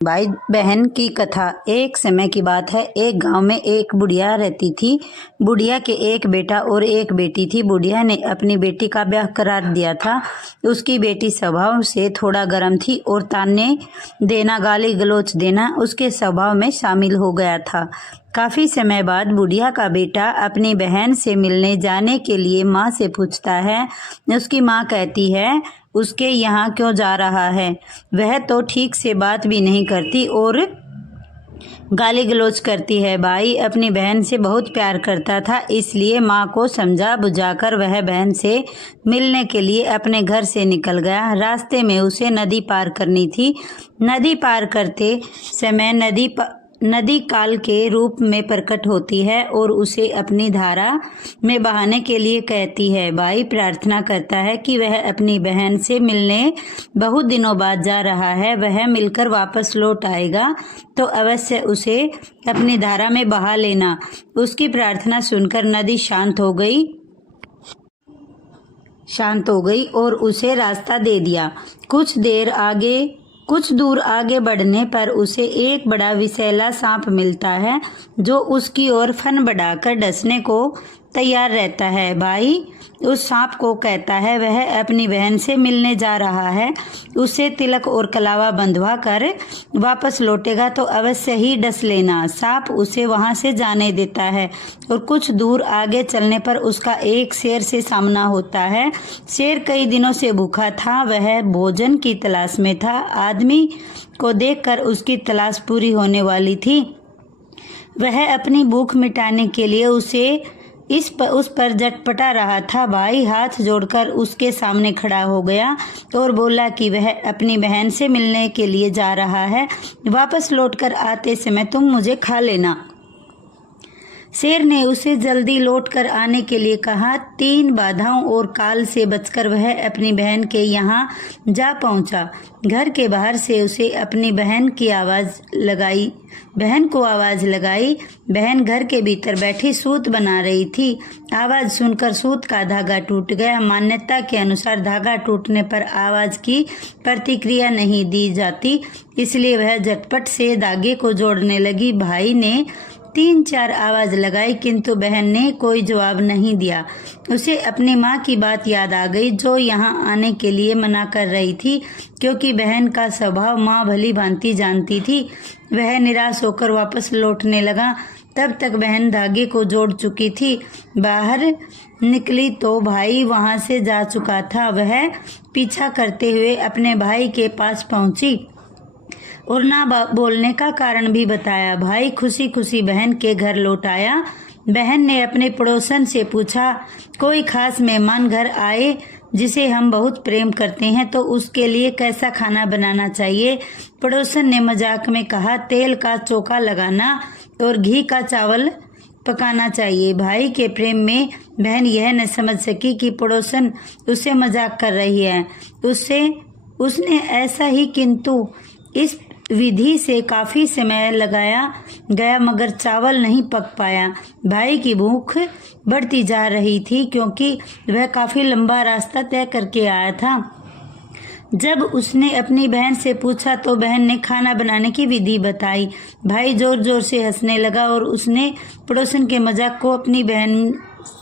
भाई बहन की कथा। एक समय की बात है, एक गांव में एक बुढ़िया रहती थी। बुढ़िया के एक बेटा और एक बेटी थी। बुढ़िया ने अपनी बेटी का ब्याह करा दिया था। उसकी बेटी स्वभाव से थोड़ा गर्म थी और ताने देना, गाली गलौज देना उसके स्वभाव में शामिल हो गया था। काफी समय बाद बुढ़िया का बेटा अपनी बहन से मिलने जाने के लिए माँ से पूछता है। उसकी माँ कहती है उसके यहाँ क्यों जा रहा है, वह तो ठीक से बात भी नहीं करती और गाली गलौज करती है। भाई अपनी बहन से बहुत प्यार करता था, इसलिए माँ को समझा बुझाकर वह बहन से मिलने के लिए अपने घर से निकल गया। रास्ते में उसे नदी पार करनी थी। नदी पार करते समय नदी काल के रूप में प्रकट होती है और उसे अपनी धारा में बहाने के लिए कहती है। भाई प्रार्थना करता है कि वह अपनी बहन से मिलने बहुत दिनों बाद जा रहा है, वह मिलकर वापस लौट आएगा तो अवश्य उसे अपनी धारा में बहा लेना। उसकी प्रार्थना सुनकर नदी शांत हो गई और उसे रास्ता दे दिया। कुछ दूर आगे बढ़ने पर उसे एक बड़ा विषैला सांप मिलता है जो उसकी ओर फन बढ़ाकर डसने को तैयार रहता है। भाई उस सांप को कहता है वह अपनी बहन से मिलने जा रहा है, उसे तिलक और कलावा बंधवा कर वापस लौटेगा तो अवश्य ही डस लेना। सांप उसे वहां से जाने देता है और कुछ दूर आगे चलने पर उसका एक शेर से सामना होता है। शेर कई दिनों से भूखा था, वह भोजन की तलाश में था। आदमी को देखकर उसकी तलाश पूरी होने वाली थी। वह अपनी भूख मिटाने के लिए उस पर झटपटा रहा था। भाई हाथ जोड़कर उसके सामने खड़ा हो गया और बोला कि वह अपनी बहन से मिलने के लिए जा रहा है, वापस लौटकर आते समय तुम मुझे खा लेना। शेर ने उसे जल्दी लौटकर आने के लिए कहा। 3 बाधाओं और काल से बचकर वह अपनी बहन के यहाँ जा पहुंचा। घर के बाहर से उसे अपनी बहन को आवाज लगाई। बहन घर के भीतर बैठी सूत बना रही थी। आवाज सुनकर सूत का धागा टूट गया। मान्यता के अनुसार धागा टूटने पर आवाज की प्रतिक्रिया नहीं दी जाती, इसलिए वह झटपट से धागे को जोड़ने लगी। भाई ने 3-4 आवाज लगाई किंतु बहन ने कोई जवाब नहीं दिया। उसे अपनी माँ की बात याद आ गई जो यहाँ आने के लिए मना कर रही थी, क्योंकि बहन का स्वभाव माँ भली भांति जानती थी। वह निराश होकर वापस लौटने लगा। तब तक बहन धागे को जोड़ चुकी थी। बाहर निकली तो भाई वहां से जा चुका था। वह पीछा करते हुए अपने भाई के पास पहुंची और ना बोलने का कारण भी बताया। भाई खुशी खुशी बहन के घर लौट आया। बहन ने अपने पड़ोसन से पूछा, कोई खास मेहमान घर आए जिसे हम बहुत प्रेम करते हैं तो उसके लिए कैसा खाना बनाना चाहिए। पड़ोसन ने मजाक में कहा, तेल का चोखा लगाना और घी का चावल पकाना चाहिए। भाई के प्रेम में बहन यह न समझ सकी कि पड़ोसन उससे मजाक कर रही है। उसने ऐसा ही, किंतु इस विधि से काफी समय लगाया गया मगर चावल नहीं पक पाया। भाई की भूख बढ़ती जा रही थी क्योंकि वह काफी लंबा रास्ता तय करके आया था। जब उसने अपनी बहन से पूछा तो बहन ने खाना बनाने की विधि बताई। भाई जोर जोर से हंसने लगा और उसने पड़ोसन के मजाक को अपनी बहन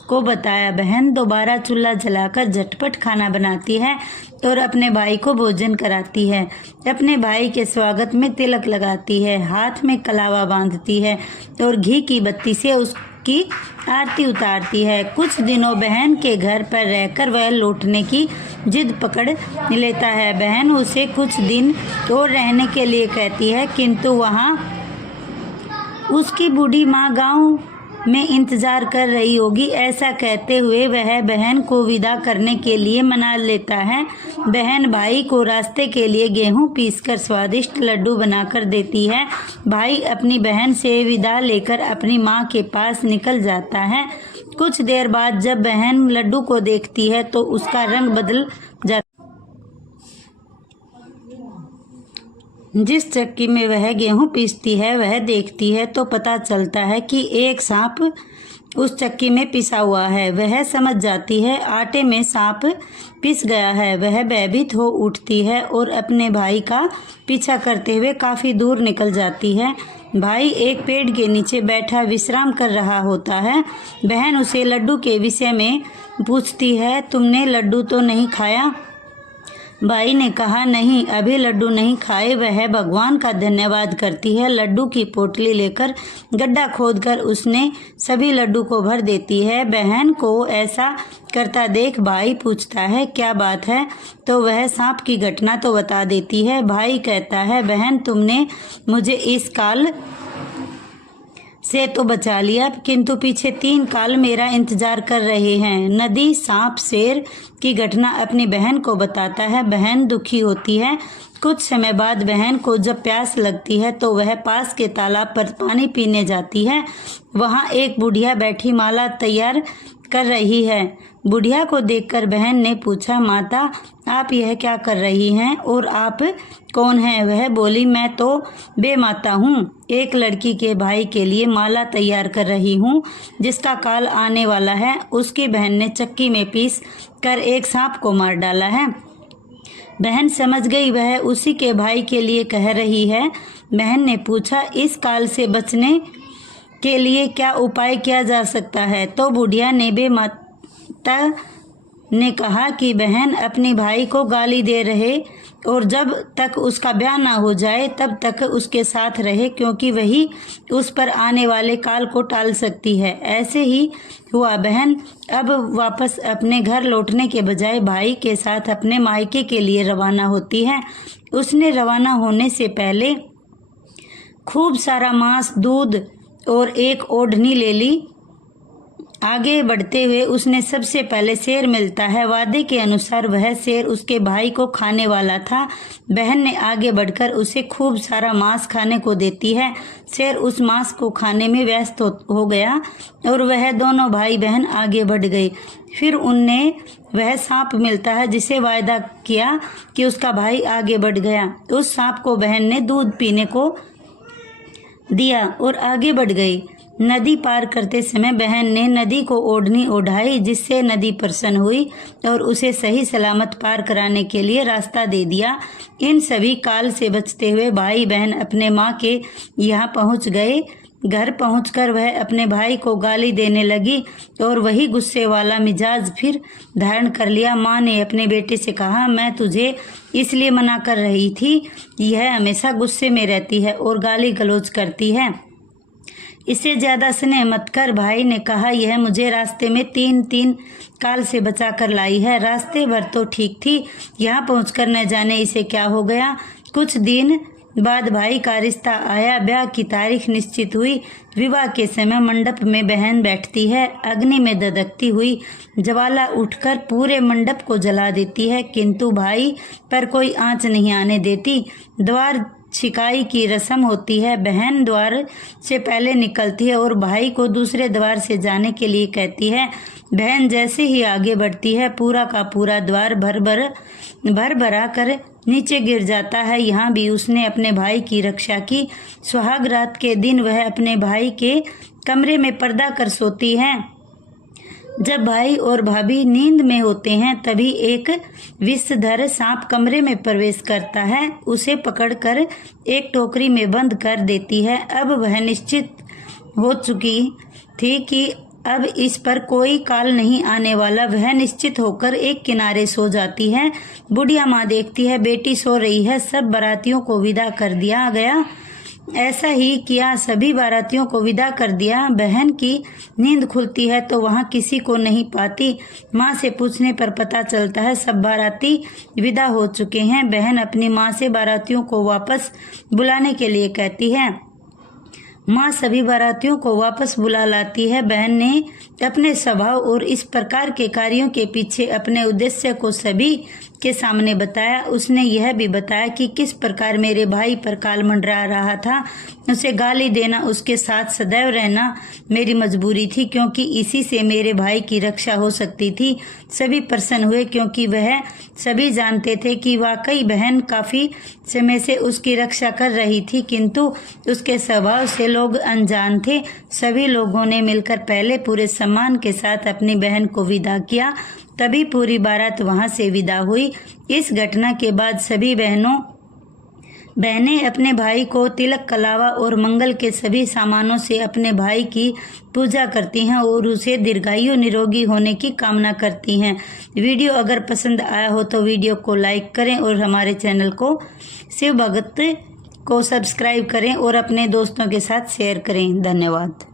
को बताया। बहन दोबारा चूल्हा जलाकर झटपट खाना बनाती है और अपने भाई को भोजन कराती है। अपने भाई के स्वागत में तिलक लगाती है, हाथ में कलावा बांधती है और घी की बत्ती से उसकी आरती उतारती है। कुछ दिनों बहन के घर पर रहकर वह लौटने की जिद पकड़ लेता है। बहन उसे कुछ दिन और रहने के लिए कहती है, किंतु वहाँ उसकी बूढ़ी माँ गांव में इंतजार कर रही होगी। ऐसा कहते हुए वह बहन को विदा करने के लिए मना लेता है। बहन भाई को रास्ते के लिए गेहूं पीसकर स्वादिष्ट लड्डू बनाकर देती है। भाई अपनी बहन से विदा लेकर अपनी माँ के पास निकल जाता है। कुछ देर बाद जब बहन लड्डू को देखती है तो उसका रंग बदल जाता। जिस चक्की में वह गेहूं पीसती है वह देखती है तो पता चलता है कि एक सांप उस चक्की में पिसा हुआ है। वह समझ जाती है आटे में सांप पिस गया है। वह भयभीत हो उठती है और अपने भाई का पीछा करते हुए काफ़ी दूर निकल जाती है। भाई एक पेड़ के नीचे बैठा विश्राम कर रहा होता है। बहन उसे लड्डू के विषय में पूछती है, तुमने लड्डू तो नहीं खाया? भाई ने कहा, नहीं, अभी लड्डू नहीं खाए। वह भगवान का धन्यवाद करती है। लड्डू की पोटली लेकर गड्ढा खोदकर उसने सभी लड्डू को भर देती है। बहन को ऐसा करता देख भाई पूछता है, क्या बात है? तो वह सांप की घटना तो बता देती है। भाई कहता है, बहन तुमने मुझे इस काल से तो बचा लिया, किंतु पीछे 3 काल मेरा इंतजार कर रहे हैं। नदी, सांप, शेर की घटना अपनी बहन को बताता है। बहन दुखी होती है। कुछ समय बाद बहन को जब प्यास लगती है तो वह पास के तालाब पर पानी पीने जाती है। वहाँ एक बुढ़िया बैठी माला तैयार कर रही है। बुढ़िया को देखकर बहन ने पूछा, माता आप यह क्या कर रही हैं और आप कौन हैं? वह बोली, मैं तो बेमाता हूँ, एक लड़की के भाई के लिए माला तैयार कर रही हूँ जिसका काल आने वाला है। उसकी बहन ने चक्की में पीस कर एक सांप को मार डाला है। बहन समझ गई वह उसी के भाई के लिए कह रही है। बहन ने पूछा, इस काल से बचने के लिए क्या उपाय किया जा सकता है? तो बुढ़िया ने बेमाता ने कहा कि बहन अपने भाई को गाली दे रहे और जब तक उसका ब्याह ना हो जाए तब तक उसके साथ रहे, क्योंकि वही उस पर आने वाले काल को टाल सकती है। ऐसे ही हुआ। बहन अब वापस अपने घर लौटने के बजाय भाई के साथ अपने मायके के लिए रवाना होती है। उसने रवाना होने से पहले खूब सारा मांस, दूध और एक ओढ़नी ले ली। आगे बढ़ते हुए उसने सबसे पहले शेर मिलता है। वादे के अनुसार वह शेर उसके भाई को खाने वाला था। बहन ने आगे बढ़कर उसे खूब सारा मांस खाने को देती है। शेर उस मांस को खाने में व्यस्त हो गया और वह दोनों भाई बहन आगे बढ़ गए। फिर उन्हें वह सांप मिलता है जिसे वायदा किया कि उसका भाई आगे बढ़ गया। उस सांप को बहन ने दूध पीने को दिया और आगे बढ़ गई। नदी पार करते समय बहन ने नदी को ओढ़नी ओढ़ाई, जिससे नदी प्रसन्न हुई और उसे सही सलामत पार कराने के लिए रास्ता दे दिया। इन सभी काल से बचते हुए भाई बहन अपने माँ के यहाँ पहुँच गए। घर पहुंचकर वह अपने भाई को गाली देने लगी और वही गुस्से वाला मिजाज फिर धारण कर लिया। माँ ने अपने बेटे से कहा, मैं तुझे इसलिए मना कर रही थी, यह हमेशा गुस्से में रहती है और गाली गलौज करती है, इसे ज्यादा स्नेह मत कर। भाई ने कहा, यह मुझे रास्ते में 3 काल से बचा कर लाई है। रास्ते भर तो ठीक थी, यहाँ पहुंचकर न जाने इसे क्या हो गया। कुछ दिन बाद भाई का रिश्ता आया। ब्याह की तारीख निश्चित हुई। विवाह के समय मंडप में बहन बैठती है। अग्नि में दधकती हुई ज्वाला उठकर पूरे मंडप को जला देती है, किंतु भाई पर कोई आंच नहीं आने देती। द्वार छिकाई की रस्म होती है। बहन द्वार से पहले निकलती है और भाई को दूसरे द्वार से जाने के लिए कहती है। बहन जैसे ही आगे बढ़ती है, पूरा का पूरा द्वार भर भरा कर नीचे गिर जाता है। यहाँ भी उसने अपने भाई की रक्षा की। सुहाग रात के दिन वह अपने भाई के कमरे में पर्दा कर सोती है। जब भाई और भाभी नींद में होते हैं तभी एक विषधर सांप कमरे में प्रवेश करता है। उसे पकड़कर एक टोकरी में बंद कर देती है। अब वह निश्चित हो चुकी थी कि अब इस पर कोई काल नहीं आने वाला। वह निश्चित होकर एक किनारे सो जाती है। बुढ़िया माँ देखती है बेटी सो रही है। सब बारातियों को विदा कर दिया गया। ऐसा ही किया, सभी बारातियों को विदा कर दिया। बहन की नींद खुलती है तो वहाँ किसी को नहीं पाती। माँ से पूछने पर पता चलता है सब बाराती विदा हो चुके हैं। बहन अपनी माँ से बारातियों को वापस बुलाने के लिए कहती है। माँ सभी बारातियों को वापस बुला लाती है। बहन ने अपने स्वभाव और इस प्रकार के कार्यों के पीछे अपने उद्देश्य को सभी के सामने बताया। उसने यह भी बताया कि किस प्रकार मेरे भाई पर काल मंडरा रहा था। उसे गाली देना, उसके साथ सदैव रहना मेरी मजबूरी थी, क्योंकि इसी से मेरे भाई की रक्षा हो सकती थी। सभी प्रसन्न हुए, क्योंकि वह सभी जानते थे कि वाकई बहन काफी समय से उसकी रक्षा कर रही थी, किंतु उसके स्वभाव से लोग अनजान थे। सभी लोगों ने मिलकर पहले पूरे सम्मान के साथ अपनी बहन को विदा किया, तभी पूरी बारात वहां से विदा हुई। इस घटना के बाद सभी बहनें अपने भाई को तिलक, कलावा और मंगल के सभी सामानों से अपने भाई की पूजा करती हैं और उसे दीर्घायु निरोगी होने की कामना करती हैं। वीडियो अगर पसंद आया हो तो वीडियो को लाइक करें और हमारे चैनल को शिव भगत को सब्सक्राइब करें और अपने दोस्तों के साथ शेयर करें। धन्यवाद।